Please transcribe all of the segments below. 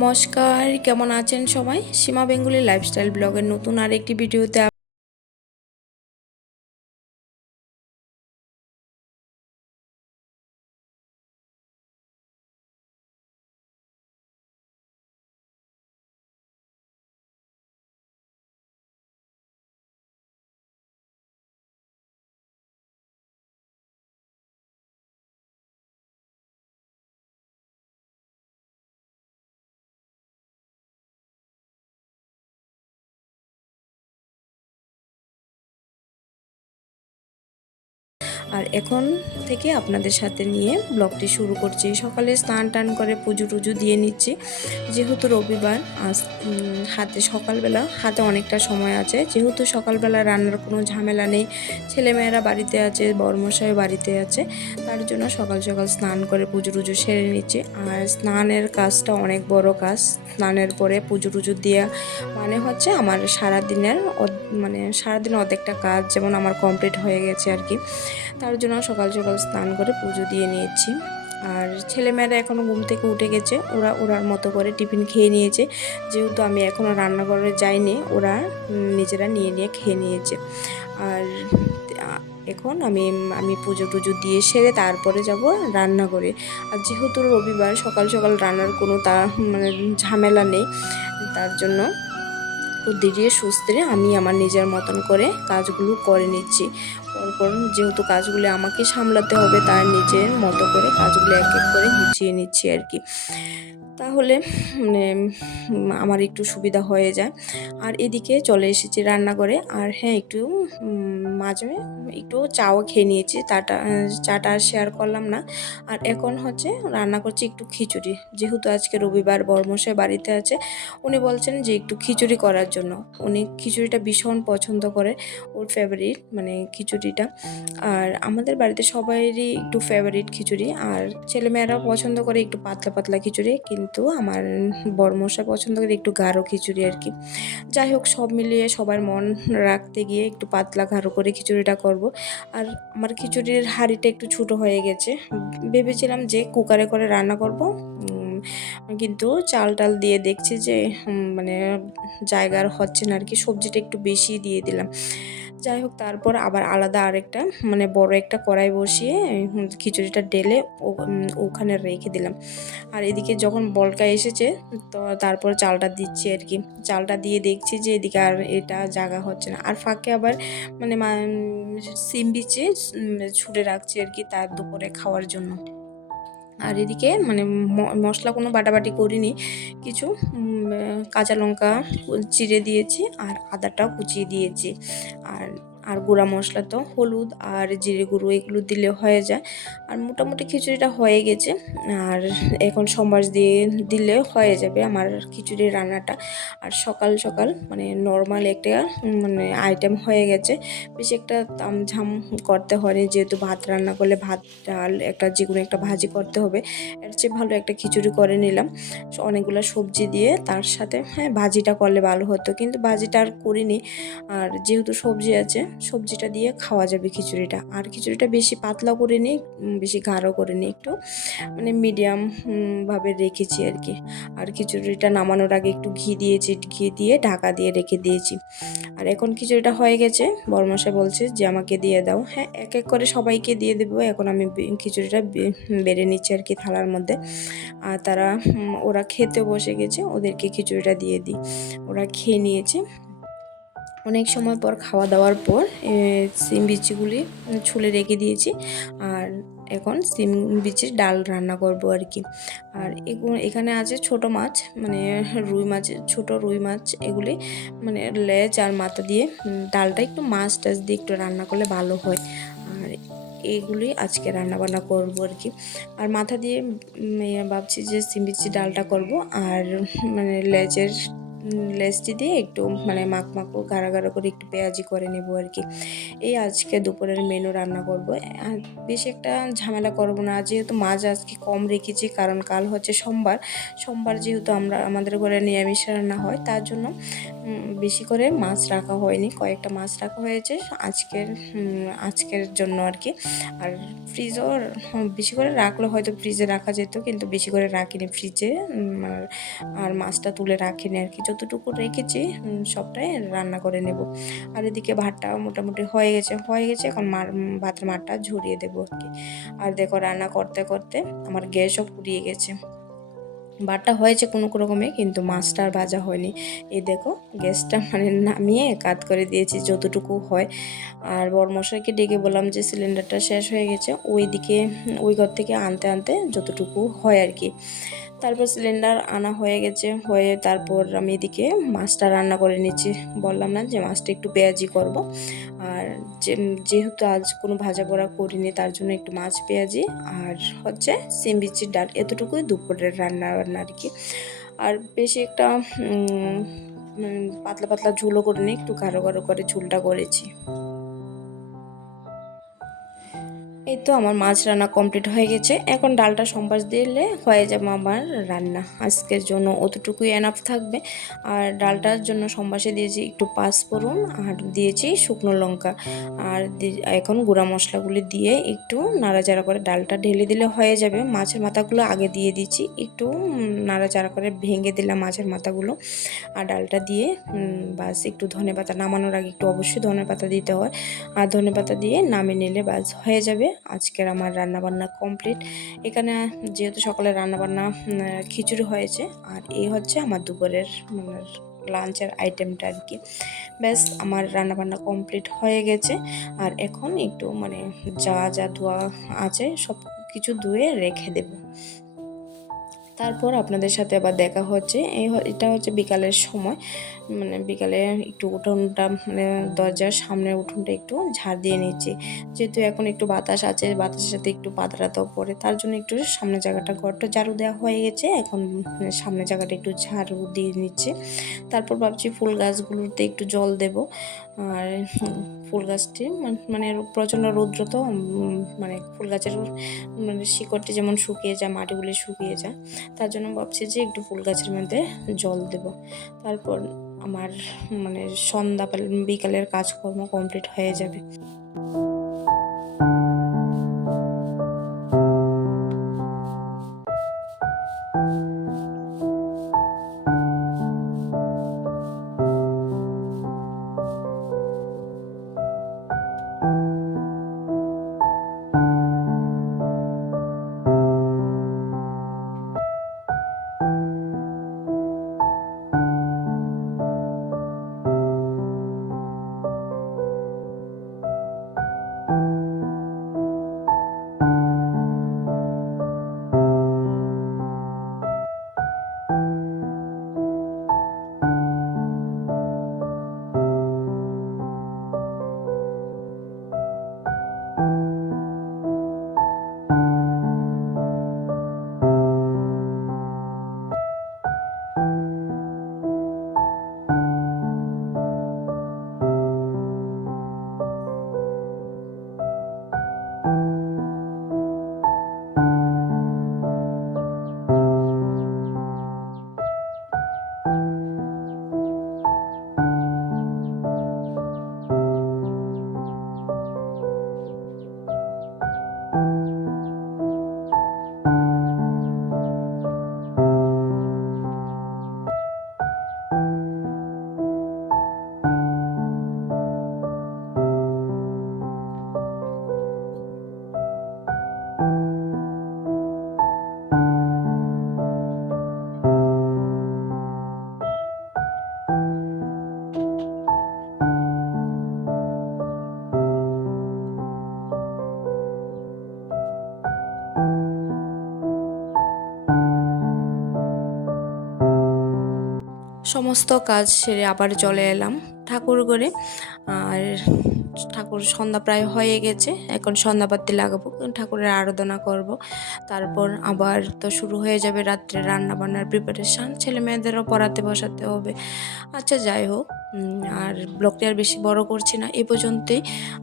নমস্কার, কেমন আছেন সবাই? সীমা বেঙ্গলি লাইফস্টাইল ব্লগের নতুন আরেকটি ভিডিওতে আর এখন থেকে আপনাদের সাথে নিয়ে ব্লগটি শুরু করছি। সকালে স্নান টান করে পুজো টুজো দিয়ে নিচ্ছি, যেহেতু রবিবার। আজ সকালবেলা হাতে অনেকটা সময় আছে, যেহেতু সকালবেলা রান্নার কোনো ঝামেলা নেই, ছেলেমেয়েরা বাড়িতে আছে, বড়মশাই বাড়িতে আছে, তার জন্য সকাল সকাল স্নান করে পুজো টুজো সেরে নিচ্ছি। আর স্নানের কাজটা অনেক বড় কাজ। স্নানের পরে পুজো টুজো দেওয়া মানে হচ্ছে আমার সারাদিনের সারাদিন অর্ধেকটা কাজ যেমন আমার কমপ্লিট হয়ে গেছে আর কি। তার জন্য সকাল সকাল স্নান করে পুজো দিয়ে নিয়েছি। আর ছেলেমেয়েরা এখনও ঘুম থেকে উঠে গেছে, ওরা ওরার মতো করে টিফিন খেয়ে নিয়েছে। যেহেতু আমি এখনও রান্নাঘরে যাইনি, ওরা নিজেরা নিয়ে খেয়ে নিয়েছে। আর এখন আমি আমি পুজো টুজো দিয়ে সেরে তারপরে যাব রান্নাঘরে। আর যেহেতু রবিবার সকাল সকাল রান্নার কোনো ঝামেলা নেই, তার জন্য ধীরে সুস্থে আমি আমার নিজের মতন করে কাজগুলো করে নিচ্ছি। পরপর যেহেতু কাজগুলো আমাকে সামলাতে হবে, তার নিজের মতো করে কাজগুলো এক এক করে গুছিয়ে নিচ্ছি আর কি। তাহলে মানে আমার একটু সুবিধা হয়ে যায়। আর এদিকে চলে এসেছি রান্নাঘরে। আর হ্যাঁ, একটু মাঝে একটু চাও খেয়ে নিয়েছি, চাটা আর শেয়ার করলাম না। আর এখন হচ্ছে রান্না করছি একটু খিচুড়ি, যেহেতু আজকে রবিবার, বড়মশাই বাড়িতে আছে। উনি বলছেন যে একটু খিচুড়ি করার জন্য। উনি খিচুড়িটা ভীষণ পছন্দ করে, ওর ফেভারিট খিচুড়িটা। আর আমাদের বাড়িতে সবারই একটু ফেভারিট খিচুড়ি। আর ছেলেমেয়েরাও পছন্দ করে একটু পাতলা পাতলা খিচুড়ি, কিন্তু আমার বড়মশাই পছন্দ করে একটু গাঢ় খিচুড়ি আর কি। যাই হোক, সব মিলিয়ে সবার মন রাখতে গিয়ে একটু পাতলা গাঢ় করে খিচুড়িটা করব। আর আমার খিচুড়ির হাঁড়িটা একটু ছোটো হয়ে গেছে, ভেবেছিলাম যে কুকারে করে রান্না করব, কিন্তু চাল টাল দিয়ে দেখছি যে জায়গার হচ্ছে না আর কি, সবজিটা একটু বেশি দিয়ে দিলাম। যাই হোক, তারপর আবার আলাদা আরেকটা বড় একটা কড়াই বসিয়ে খিচুড়িটা ঢেলে ওখানে রেখে দিলাম। আর এদিকে যখন বলকা এসেছে, তো তারপর চালটা দিচ্ছি আর কি। চালটা দিয়ে দেখছি যে এদিকে আর এটা জাগা হচ্ছে না। আর ফাঁকে আবার সিম বিচে ছুটে রাখছি আর কি, তার দুপুরে খাওয়ার জন্য। আর এদিকে মশলা কোনো বাটাবাটি করিনি, কিছু কাঁচা লঙ্কা চিড়ে দিয়েছি আর আদাটাও কুচিয়ে দিয়েছি। আর আর গুঁড়া মশলা তো হলুদ আর জিরে গুঁড়ো এগুলো দিলে হয়ে যায়। আর মোটামুটি খিচুড়িটা হয়ে গেছে। আর এখন সম্বাস দিয়ে দিলে হয়ে যাবে আমার খিচুড়ির রান্নাটা। আর সকাল সকাল নর্মাল একটা আইটেম হয়ে গেছে, বেশি একটা তামঝাম করতে হয়নি। যেহেতু ভাত রান্না করলে ভাত ডাল একটা যে কোনো একটা ভাজি করতে হবে, এর চেয়ে ভালো একটা খিচুড়ি করে নিলাম অনেকগুলো সবজি দিয়ে। তার সাথে হ্যাঁ, ভাজিটা করলে ভালো হতো, কিন্তু ভাজিটা আর করিনি। আর যেহেতু সবজি আছে, সবজিটা দিয়ে খাওয়া যাবে খিচুড়িটা। আর খিচুড়িটা বেশি পাতলা করে নিই, বেশি গাঢ় করে নিই, একটু মিডিয়াম ভাবে রেখেছি আর কি। আর খিচুড়িটা নামানোর আগে একটু ঘি দিয়েছি, ঘি দিয়ে ঢাকা দিয়ে রেখে দিয়েছি। আর এখন খিচুড়িটা হয়ে গেছে, বড়মশাই বলছে যে আমাকে দিয়ে দাও। হ্যাঁ, এক এক করে সবাইকে দিয়ে দেবো। এখন আমি খিচুড়িটা বেড়ে নিচ্ছি আর কি থালার মধ্যে। আর ওরা খেতে বসে গেছে, ওদেরকে খিচুড়িটা দিয়ে দিই। ওরা খেয়ে নিয়েছে। অনেক সময় পর খাওয়া দাওয়ার পর সিম বিচিগুলি ছুলে রেখে দিয়েছি। আর এখন সিম বিচির ডাল রান্না করব আর কি। আর এখানে আছে ছোট মাছ, রুই মাছ, ছোট রুই মাছ। এগুলি লেজ আর মাথা দিয়ে ডালটা একটু মাছ টাছ দিয়ে একটু রান্না করলে ভালো হয়। আর এইগুলি আজকে রান্না বান্না করবো আর কি। আর মাথা দিয়ে ভাবছি যে সিম বিচির ডালটা করব। আর লেজটি দিয়ে একটু মাখো গাঢ় গাঢ় করে একটু পেঁয়াজি করে নেব আর কি। এই আজকে দুপুরের মেনু রান্না করব। আর বেশি একটা ঝামেলা করব না, যেহেতু মাছ আজকে কম রেখেছি, কারণ কাল হচ্ছে সোমবার। যেহেতু আমাদের ঘরে নিরামিষ রান্না হয়, তার জন্য বেশি করে মাছ রাখা হয়নি, কয়েকটা মাছ রাখা হয়েছে আজকের জন্য আর কি। আর ফ্রিজও বেশি করে রাখলে হয়তো ফ্রিজে রাখা যেত, কিন্তু বেশি করে রাখিনি ফ্রিজে। আর মাছটা তুলে রাখিনি আর কি, যতটুকু রেখেছি সবটাই রান্না করে নেব। আর এদিকে ভাতটা মোটামুটি হয়ে গেছে এখন ভাতের মারটা ঝরিয়ে দেবো আর কি। আর দেখো রান্না করতে করতে আমার গ্যাসও ফুরিয়ে গেছে। ভাতটা হয়েছে কোনো রকমে, কিন্তু মাছটা আর ভাজা হয়নি। এই দেখো গ্যাসটা নামিয়ে কাত করে দিয়েছি যতটুকু হয়। আর বড়মশাইকে ডেকে বললাম যে সিলিন্ডারটা শেষ হয়ে গেছে, ওই ঘর থেকে আনতে আনতে যতটুকু হয় আর কি। তারপর সিলিন্ডার আনা হয়ে তারপর আমি এদিকে মাছটা রান্না করে নিচ্ছি। বললাম না যে মাছটা একটু পেঁয়াজি করব। আর যেহেতু আজ কোনো ভাজা পোড়া করিনি, তার জন্য একটু মাছ পেঁয়াজি আর হচ্ছে সিম বিচির ডাল, এতটুকুই দুপুরের রান্না আর কি। আর বেশি একটা পাতলা পাতলা ঝোলও করিনি, একটু গাঢ় গাঢ় করে ঝোলটা করেছি। এই তো আমার মাছ রান্না কমপ্লিট হয়ে গেছে, এখন ডালটা সম্বাস দিলে হয়ে যাবে আমার রান্না। আজকের জন্য অতটুকুই এনাফ থাকবে। আর ডালটার জন্য সম্বাসে দিয়েছি একটু পাঁচফোড়ন আর দিয়েছি শুকনো লঙ্কা। আর এখন গুঁড়া মশলাগুলি দিয়ে একটু নাড়াচাড়া করে ডালটা ঢেলে দিলে হয়ে যাবে। মাছের মাথাগুলো আগে দিয়ে দিচ্ছি, একটু নাড়াচাড়া করে ভেঙে দিলাম মাছের মাথাগুলো। আর ডালটা দিয়ে বাস একটু ধনেপাতা, নামানোর আগে একটু অবশ্যই ধনেপাতা দিতে হয়। আর ধনেপাতা দিয়ে নামিয়ে নিলে বাস হয়ে যাবে। আজকের আমার রান্নাবান্না কমপ্লিট। এখানে যেহেতু সকালে রান্নাবান্না খিচুড়ি হয়েছে, আর এই হচ্ছে আমার দুপুরের লাঞ্চের আইটেমটা আর কি। ব্যাস আমার রান্নাবান্না কমপ্লিট হয়ে গেছে। আর এখন একটু যা যা ধোয়া আছে সব কিছু ধুয়ে রেখে দেব। তারপর আপনাদের সাথে আবার দেখা হচ্ছে। এটা হচ্ছে বিকালের সময়, বিকালে একটু উঠোনটা দরজার সামনের উঠোনটা একটু ঝাড় দিয়ে নিচ্ছি। যেহেতু এখন একটু বাতাস আছে, বাতাসের সাথে একটু পাতাটাও পড়ে, তার জন্য একটু সামনের জায়গাটা ঘরটা ঝাড়ু দেওয়া হয়ে গেছে। এখন সামনের জায়গাটা একটু ঝাড়ু দিয়ে নিচ্ছে। তারপর ভাবছি ফুল গাছগুলোতে একটু জল দেব। আর ফুল গাছটি প্রচণ্ড রৌদ্র তো, ফুল গাছের শিকড়টি যেমন শুকিয়ে যায়, মাটিগুলি শুকিয়ে যায়, তার জন্য ভাবছি যে একটু ফুল গাছের মধ্যে জল দেব। তারপর আমার বিকালের কাজকর্ম কমপ্লিট হয়ে যাবে। সমস্ত কাজ সেরে আবার চলে এলাম ঠাকুর ঘরে। আর ঠাকুর সন্ধ্যা প্রায় হয়ে গেছে, এখন সন্ধ্যাবাতি লাগাবো, ঠাকুরের আরাধনা করব। তারপর আবার তো শুরু হয়ে যাবে রাত্রে রান্না বান্নার প্রিপারেশান, ছেলে মেয়েদেরও পড়াতে বসাতে হবে। আচ্ছা যাই হোক, আর ব্লগটি আর বেশি বড় করছি না, এ পর্যন্তই।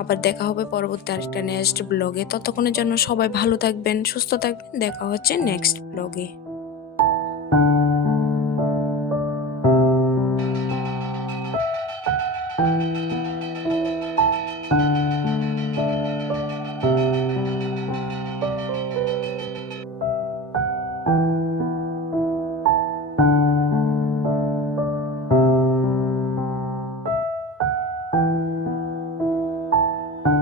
আবার দেখা হবে পরবর্তী আরেকটা নেক্সট ব্লগে। ততক্ষণের জন্য সবাই ভালো থাকবেন, সুস্থ থাকবেন, দেখা হচ্ছে নেক্সট ব্লগে।